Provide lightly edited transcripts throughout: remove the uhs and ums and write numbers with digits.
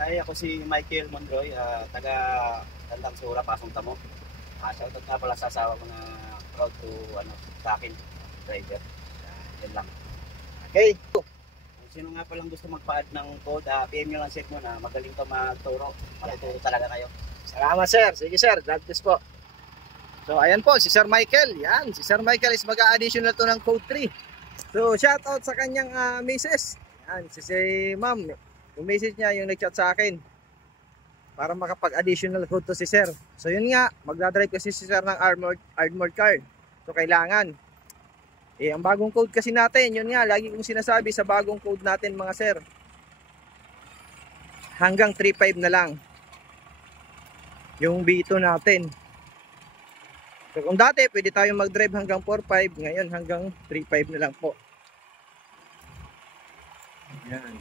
Ay, ako si Michael Mondroy, taga Tandang Sura, Pasong Tamo. Shoutout nga pala sa asawa ko na proud to sa akin, driver. Yan lang. Okay. Kung sino nga palang gusto magpa-add ng code, PM nyo lang set mo na magaling to magturo. Matuturo talaga kayo. Salamat sir. Sige sir. God bless po. So ayan po si Sir Michael. Yan. Si Sir Michael is mag-a-additional to ng code 3. So shout out sa kanyang misis. Yan. Si ma'am. Yung message niya yung nag-chat sa akin. Para makapag-additional code to si Sir. So yun nga. Magdadrive kasi si Sir ng armored car. So kailangan. Ang bagong code kasi natin. Yun nga. Lagi kong sinasabi sa bagong code natin mga sir. Hanggang 3.5 na lang. Yung B2 natin. So kung dati pwede tayong mag-drive hanggang 4.5, ngayon hanggang 3.5 na lang po. Yan.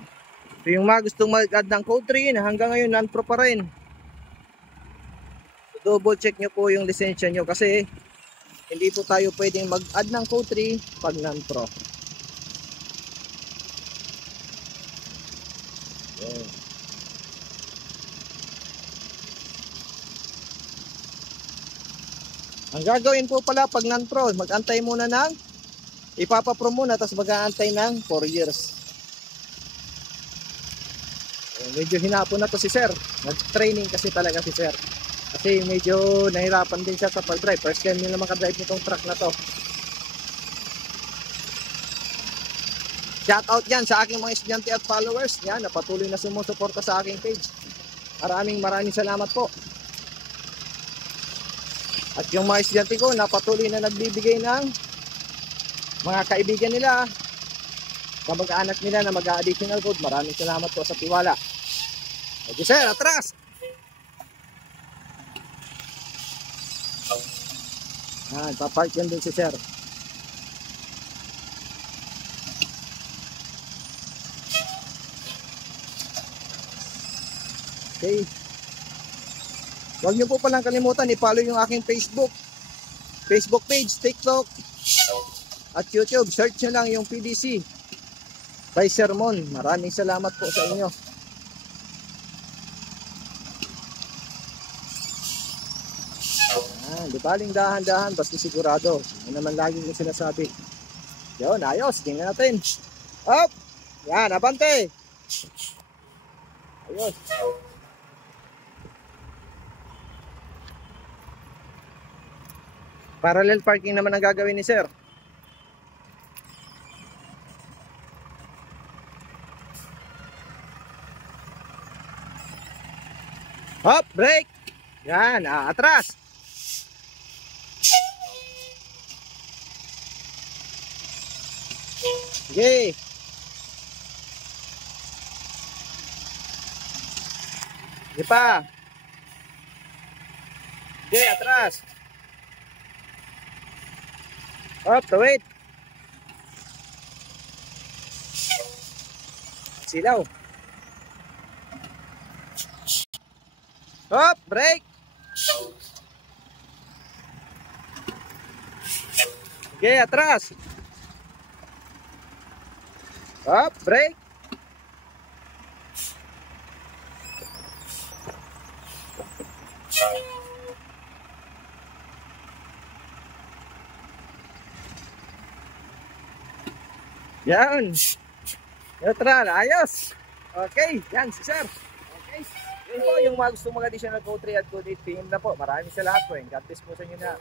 So yung mga gustong mag-add ng code 3 na hanggang ngayon non-pro pa rin. So, double check nyo po yung lisensya nyo kasi hindi po tayo pwedeng mag-add ng code 3 pag non-pro. Yan. Ang gagawin po pala pag non-pro, mag-antay muna ng ipapapro muna tapos mag-aantay ng 4 years. Medyo hinapon na to si Sir. Nag-training kasi talaga si Sir. Kasi medyo nahirapan din siya sa pag-drive. First time nila makadrive nitong truck na to. Shout out yan sa aking mga estudyante at followers. Yan, na patuloy na sumusuporta sa aking page. Maraming salamat po. At yung mga estudyante ko na patuloy na nagbibigay ng mga kaibigan nila, kamag-anak nila na mag-additional code. Maraming salamat po sa tiwala. Okay sir, atras! Papark yan din si sir. Okay. Huwag niyo po palang kalimutan i-follow yung aking Facebook page, TikTok at YouTube. Search nyo lang yung PDC by Sermon. Maraming salamat po sa inyo. Di baling dahan-dahan basta sigurado. Yan naman lagi yung sinasabi. Yun, ayos. Tingnan natin. Up! Yan, abante! Ayos. Parallel parking naman ang gagawin ni Sir. Hop, brake. Yan, atras. Sige. Sige pa. Sige, atras. Hop, tawid. Silaw. Hop, brake. Sige, atras. Hop, brake. Yan. Neutral, ayos. Okay, yan si Sir. Okay. Yun po yung mga gusto mag-additional code 3 at code 8 PM na po. Maraming salamat po. God bless po sa inyo na.